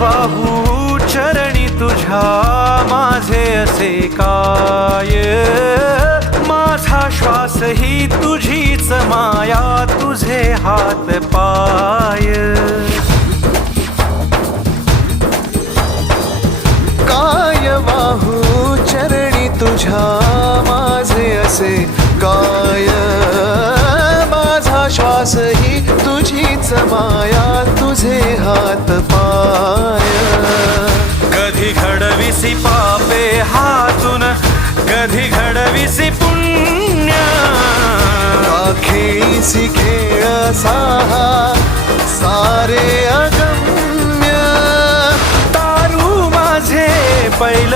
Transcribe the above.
वाहू चरणी तुझ्या माझे असे काय, माझा श्वास ही तुझीच माया, तुझे हात पाय. काय वाहू चरणी तुझ्या माझे असे काय, माझा श्वास ही तुझीच माया, तुझे हात पाय. कधी घडविसी पापे हातून, कधी घडविसी पुण्य, खेळीसी खेळ साहा सारे अगम्य. तारू माझे पैल